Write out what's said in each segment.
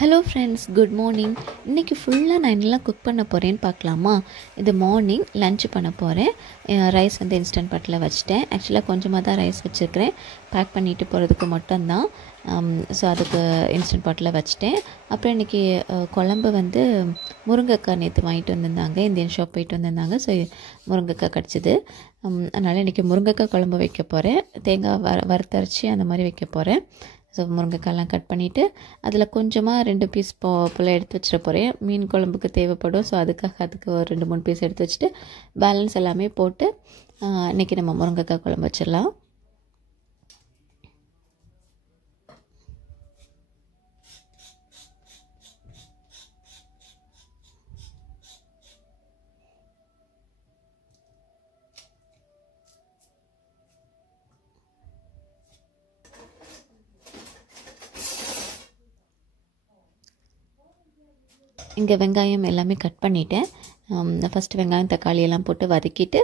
Hello friends, good morning. இன்றைக்கி ஃபுல்லாக நான் என்னெல்லாம் குக் பண்ண போகிறேன்னு பார்க்கலாமா? இது மார்னிங் லன்ச் பண்ண போகிறேன். ரைஸ் வந்து இன்ஸ்டன்ட் பாட்டில் வச்சுட்டேன். ஆக்சுவலாக கொஞ்சமாக தான் ரைஸ் வச்சுருக்கிறேன், பேக் பண்ணிட்டு போகிறதுக்கு மட்டும்தான். ஸோ அதுக்கு இன்ஸ்டன்ட் பாட்டில் வச்சுட்டேன். அப்புறம் இன்றைக்கி குழம்பு வந்து முருங்கைக்காய் நேற்று வாங்கிட்டு வந்திருந்தாங்க, இந்தியன் ஷாப் போயிட்டு வந்திருந்தாங்க. ஸோ முருங்கைக்காய் கிடச்சிது. அதனால் இன்றைக்கி முருங்கைக்காய் குழம்பு வைக்க போகிறேன். தேங்காய் வறுத்தரைச்சி அந்த மாதிரி வைக்க போகிறேன். ஸோ முருங்கைக்காயெலாம் கட் பண்ணிவிட்டு அதில் கொஞ்சமாக 2 பீஸ் போல் எடுத்து வச்சிட போகிறேன். மீன் குழம்புக்கு தேவைப்படும். ஸோ அதுக்கு ஒரு 2-3 பீஸ் எடுத்து வச்சுட்டு பேலன்ஸ் எல்லாமே போட்டு இன்றைக்கி நம்ம முருங்கைக்காய் குழம்பு வச்சிடலாம். இங்கே வெங்காயம் எல்லாமே கட் பண்ணிவிட்டேன். ஃபஸ்ட்டு வெங்காயம் தக்காளி எல்லாம் போட்டு வதக்கிட்டு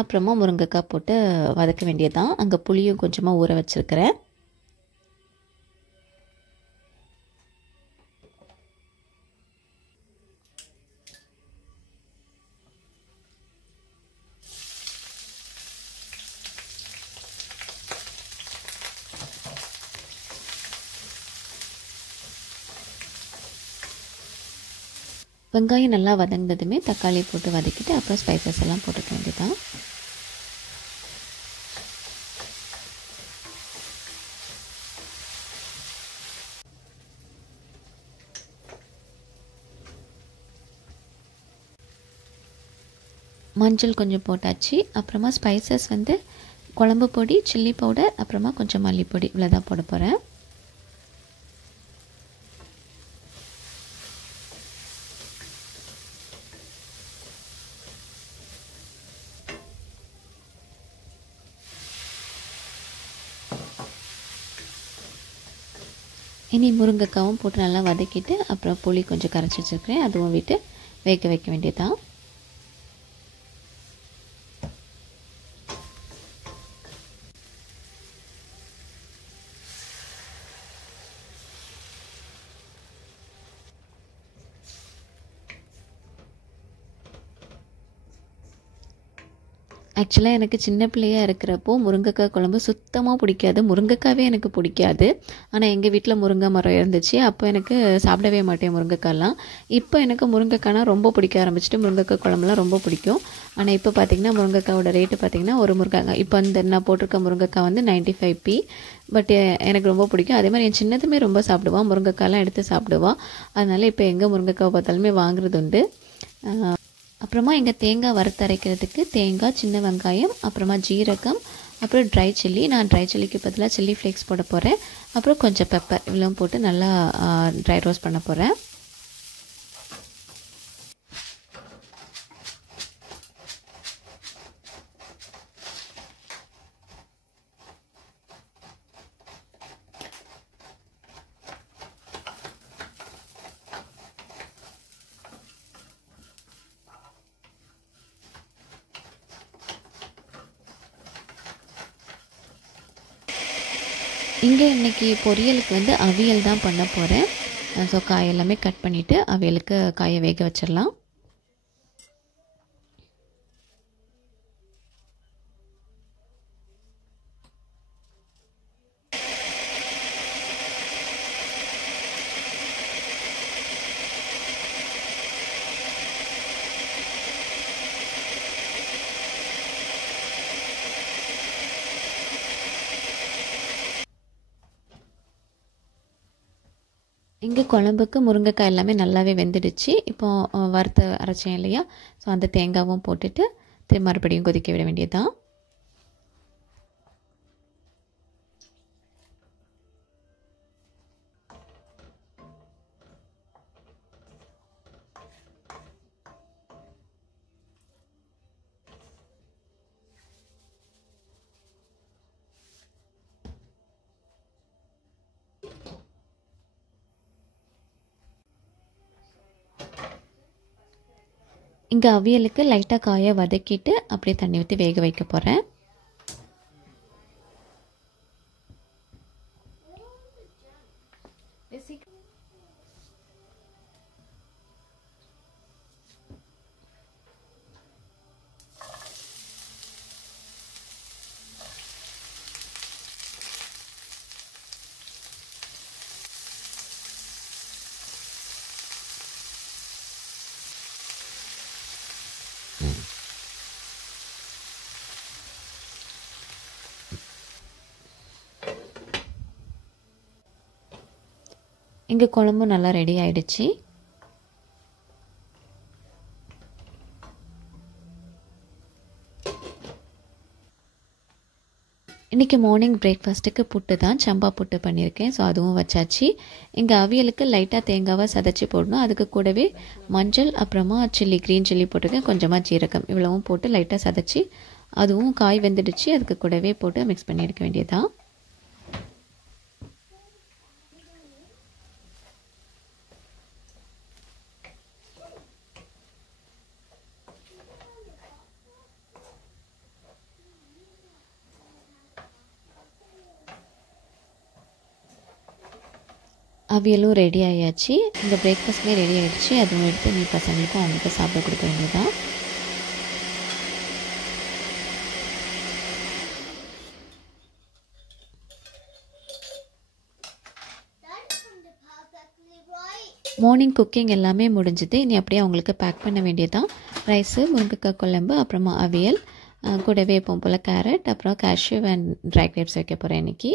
அப்புறமா முருங்கைக்காய் போட்டு வதக்க வேண்டியதுதான். அங்கே புளியும் கொஞ்சமாக ஊற வச்சுருக்கிறேன். வெங்காயம் நல்லா வதங்கினதுமே தக்காளி போட்டு வதக்கிட்டு அப்புறம் ஸ்பைசஸ் எல்லாம் போட்டுக்க வேண்டியதுதான். மஞ்சள் கொஞ்சம் போட்டாச்சு. அப்புறமா ஸ்பைசஸ் வந்து குழம்பு பொடி, சில்லி பவுடர், அப்புறமா கொஞ்சம் மல்லிப்பொடி, இவ்வளோதான் போட போகிறேன். இனி முருங்கைக்காவும் போட்டு நல்லா வதக்கிட்டு அப்புறம் புளி கொஞ்சம் கரைச்சி வச்சுருக்கிறேன், அதுவும் விட்டு வேக வைக்க வேண்டியதுதான். ஆக்சுவலாக எனக்கு சின்ன பிள்ளையாக இருக்கிறப்போ முருங்கைக்காய் குழம்பு சுத்தமாக பிடிக்காது. முருங்கைக்காவே எனக்கு பிடிக்காது. ஆனால் எங்கள் வீட்டில் முருங்கை மரம் இருந்துச்சு. அப்போ எனக்கு சாப்பிடவே மாட்டேன் முருங்கைக்காய்லாம். இப்போ எனக்கு முருங்கைக்காய்னா ரொம்ப பிடிக்க ஆரம்பிச்சிட்டு முருங்கைக்காய் குழம்புலாம் ரொம்ப பிடிக்கும். ஆனால் இப்போ பார்த்திங்கன்னா முருங்கைக்காவோட ரேட்டு பார்த்திங்கன்னா ஒரு முருங்கைக்காய் இப்போ இந்த நான் போட்டிருக்க முருங்கைக்காய் வந்து 95p. பட் எனக்கு ரொம்ப பிடிக்கும். அதே மாதிரி என் சின்னதுமே ரொம்ப சாப்பிடுவான், முருங்கைக்காய்லாம் எடுத்து சாப்பிடுவான். அதனால் இப்போ எங்கே முருங்கைக்காய் பார்த்தாலுமே வாங்குறது உண்டு. அப்புறமா இங்கே தேங்காய் வறுத்தரைக்கிறதுக்கு தேங்காய், சின்ன வெங்காயம், அப்புறமா ஜீரகம், அப்புறம் ட்ரை சில்லி. நான் ட்ரை சில்லிக்கு பதிலாக சில்லி ஃப்ளேக்ஸ் போட போகிறேன். அப்புறம் கொஞ்சம் பெப்பர், இவ்வளோ போட்டு நல்லா ட்ரை ரோஸ்ட் பண்ண போகிறேன். இங்கே இன்றைக்கி பொரியலுக்கு வந்து அவியல் தான் பண்ண போகிறேன். ஸோ காய் எல்லாமே கட் பண்ணிவிட்டு அவியலுக்கு காயை வேக வச்சிடலாம். இங்கே குழம்புக்கு முருங்கைக்காய் எல்லாமே நல்லாவே வெந்துடுச்சு. இப்போது வறுத்து அரைச்சேன் இல்லையா, ஸோ அந்த தேங்காவும் போட்டுட்டு திரும்ப மறுபடியும் கொதிக்க விட வேண்டியதுதான். இங்கே அவியலுக்கு லைட்டாக காயை வதக்கிட்டு அப்படியே தண்ணி ஊற்றி வேக வைக்க போகிறேன். இங்கே குழம்பு நல்லா ரெடி ஆயிடுச்சு. இன்றைக்கி மார்னிங் பிரேக்ஃபாஸ்ட்டுக்கு புட்டு தான், சம்பா புட்டு பண்ணியிருக்கேன். ஸோ அதுவும் வச்சாச்சு. இங்கே அவியலுக்கு லைட்டாக தேங்காவை சதைச்சி போடணும். அதுக்கு கூடவே மஞ்சள், அப்புறமா சில்லி, க்ரீன் சில்லி போட்டிருக்கேன், கொஞ்சமாக ஜீரகம் இவ்வளவும் போட்டு லைட்டாக சதைச்சி, அதுவும் காய் வெந்துடுச்சு, அதுக்கு கூடவே போட்டு மிக்ஸ் பண்ணி எடுக்க வேண்டியதுதான். அவியலும் ரெடி ஆயாச்சு. இந்த பிரேக்ஃபாஸ்ட்மே ரெடி ஆகிடுச்சு. அதுவும் எடுத்து நீ பசங்களுக்கும் அவங்களுக்கு சாப்பிட கொடுக்க வேண்டியதான். மார்னிங் குக்கிங் எல்லாமே முடிஞ்சுது. இனி அப்படியே அவங்களுக்கு பேக் பண்ண வேண்டியதான். ரைஸு, முருங்கைக்காய் குழம்பு, அப்புறமா அவியல், கூடவே எப்பவும் போல் கேரட், அப்புறம் கேஷ்யூ அண்ட் ட்ரை கிரேப்ஸ் வைக்க போகிறேன் இன்றைக்கி.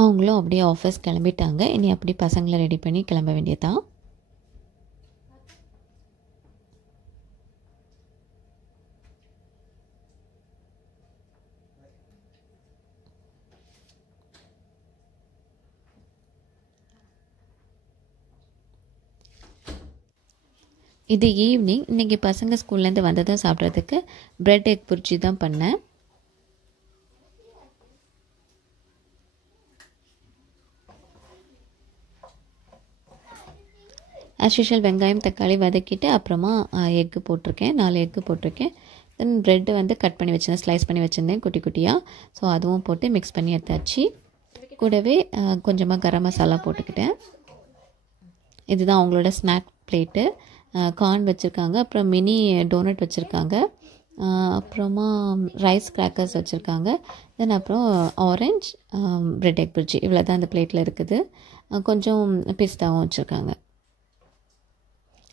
அவங்களும் அப்படியே ஆஃபீஸ் கிளம்பிட்டாங்க. இனி அப்படி பசங்களை ரெடி பண்ணி கிளம்ப வேண்டியதான். இது ஈவினிங். இன்றைக்கி பசங்க ஸ்கூல்லேருந்து வந்ததும் சாப்பிட்றதுக்கு பிரெட் எக் புர்ஜி தான் பண்ணேன். ஆஸ் யூஷுவல் வெங்காயம் தக்காளி வதக்கிட்டு அப்புறமா எக்கு போட்டிருக்கேன், 4 எக்கு போட்டிருக்கேன். தென் ப்ரெட்டு வந்து கட் பண்ணி வச்சுருந்தேன், ஸ்லைஸ் பண்ணி வச்சுருந்தேன் குட்டி குட்டியாக. ஸோ அதுவும் போட்டு மிக்ஸ் பண்ணி எடுத்தாச்சு. கூடவே கொஞ்சமாக கரம் மசாலா போட்டுக்கிட்டேன். இதுதான் அவங்களோட ஸ்நாக் பிளேட்டு. கார்ன் வச்சுருக்காங்க, அப்புறம் மினி டோனட் வச்சுருக்காங்க, அப்புறமா ரைஸ் கிராக்கர்ஸ் வச்சுருக்காங்க. தென் அப்புறம் ஆரஞ்ச், பிரெட் எக் புர்ஜி, இவ்வளோ தான் இந்த பிளேட்டில் இருக்குது. கொஞ்சம் பிஸ்தாவும் வச்சுருக்காங்க.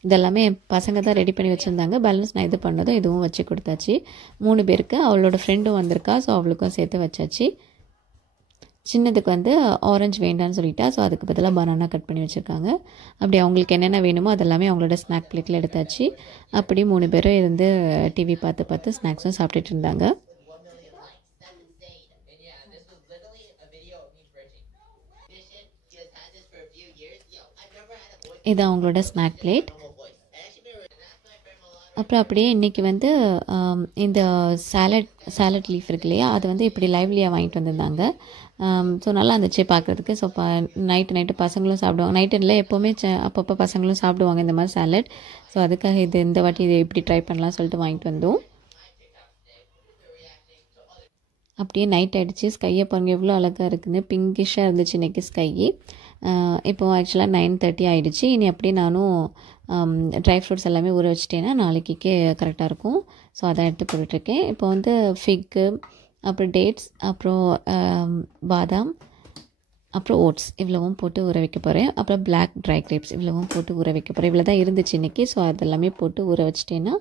இதெல்லாமே பசங்க தான் ரெடி பண்ணி வச்சுருந்தாங்க. பேலன்ஸ் நான் இது பண்ணதும் இதுவும் வச்சு கொடுத்தாச்சு. 3 பேருக்கு. அவளோட ஃப்ரெண்டும் வந்திருக்கா, ஸோ அவளுக்கும் சேர்த்து வச்சாச்சு. சின்னதுக்கு வந்து ஆரஞ்சு வேண்டான்னு சொல்லிட்டா, ஸோ அதுக்கு பதிலாக பனானா கட் பண்ணி வச்சுருக்காங்க. அப்படி அவங்களுக்கு என்னென்ன வேணுமோ அதெல்லாமே அவங்களோட ஸ்நாக் பிளேட்டில் எடுத்தாச்சு. அப்படி 3 பேரும் இருந்து டிவி பார்த்து பார்த்து ஸ்நாக்ஸும் சாப்பிட்டுட்டு இருந்தாங்க. இது அவங்களோட ஸ்நாக் பிளேட். அப்புறம் அப்படியே இன்றைக்கி வந்து இந்த சாலட் லீஃப் இருக்கு இல்லையா, அது வந்து இப்படி லைவ்லியாக வாங்கிட்டு வந்திருந்தாங்க. ஸோ நல்லா இருந்துச்சு பார்க்குறதுக்கு. ஸோ நைட்டு பசங்களும் சாப்பிடுவாங்க. நைட்டு இல்லை, எப்போவுமே அப்பப்போ பசங்களும் சாப்பிடுவாங்க இந்த மாதிரி சாலட். ஸோ அதுக்காக இந்த வாட்டி இதை எப்படி ட்ரை பண்ணலாம்னு சொல்லிட்டு வாங்கிட்டு வந்தோம். அப்படியே நைட் ஆகிடுச்சு. ஸ்கையை பாருங்கள் எவ்வளோ அழகாக இருக்குதுன்னு. பிங்கிஷாக இருந்துச்சு இன்றைக்கி ஸ்கை. இப்போது ஆக்சுவலாக 9:30 ஆகிடுச்சு. இனி அப்படியே நானும் ட்ரை ஃப்ரூட்ஸ் எல்லாமே ஊற வச்சுட்டேன்னா நாளைக்கு கரெக்டாக இருக்கும். ஸோ அதான் எடுத்து போட்டுட்ருக்கேன். இப்போ வந்து ஃபிக்கு, அப்புறம் டேட்ஸ், அப்புறம் பாதாம், அப்புறம் ஓட்ஸ் இவ்வளவும் போட்டு ஊற வைக்க போகிறேன். அப்புறம் பிளாக் ட்ரை கிரேப்ஸ் இவ்வளவும் போட்டு ஊற வைக்க போகிறேன். இவ்வளோ தான் இருந்துச்சு இன்றைக்கி. ஸோ அதெல்லாமே போட்டு ஊற வச்சிட்டேன்னா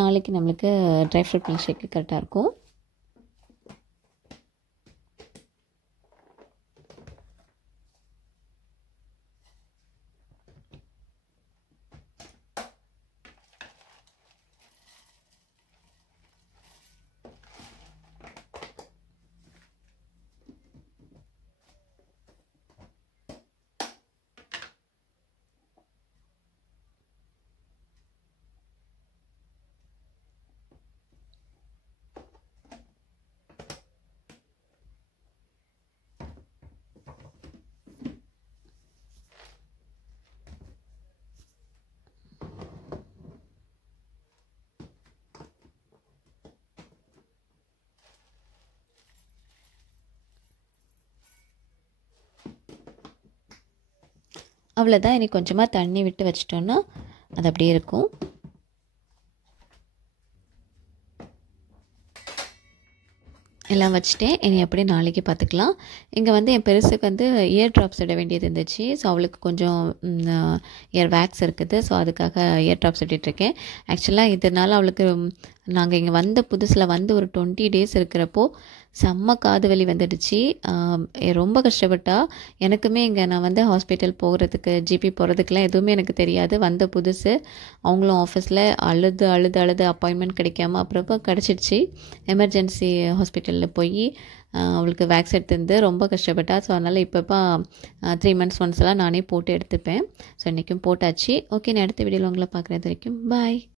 நாளைக்கு நம்மளுக்கு ட்ரை ஃப்ரூட் மில்க் ஷேக்கு கரெக்டாக இருக்கும். அவ்வளோதான். இனி கொஞ்சமாக தண்ணி விட்டு வச்சிட்டோன்னா அது அப்படியே இருக்கும். எல்லாம் வச்சுட்டேன். இனி எப்படி நாளைக்கு பார்த்துக்கலாம். இங்கே வந்து என் பெருசுக்கு வந்து இயர் ட்ராப்ஸ் இட வேண்டியது இருந்துச்சு. ஸோ அவளுக்கு கொஞ்சம் இயர் வேக்ஸ் இருக்குது. ஸோ அதுக்காக இயர் ட்ராப்ஸ் இட்டுருக்கேன். ஆக்சுவலாக இதனால் அவளுக்கு நாங்கள் இங்கே வந்த புதுசில் வந்து ஒரு 20 டேஸ் இருக்கிறப்போ செம்ம காது வலி வந்துடுச்சு. ரொம்ப கஷ்டப்பட்டா. எனக்குமே இங்கே நான் வந்து ஹாஸ்பிட்டல் போகிறதுக்கு ஜிபி போகிறதுக்கெலாம் எதுவுமே எனக்கு தெரியாது. வந்த புதுசு அவங்களும் ஆஃபீஸில் அழுது அழுது அழுது அப்பாயின்மெண்ட் கிடைக்காம அப்புறப்போ கிடச்சிடுச்சு. எமர்ஜென்சி ஹாஸ்பிட்டலில் போய் அவளுக்கு வேக்ஸ் எடுத்திருந்து ரொம்ப கஷ்டப்பட்டா. ஸோ அதனால் இப்போப்போ 3 months ஒன்ஸ் எல்லாம் நானே போட்டு எடுத்துப்பேன். ஸோ இன்றைக்கும் போட்டாச்சு. ஓகே, நான் அடுத்த வீடியோவில் உங்களை பார்க்குறது வரைக்கும் பாய்.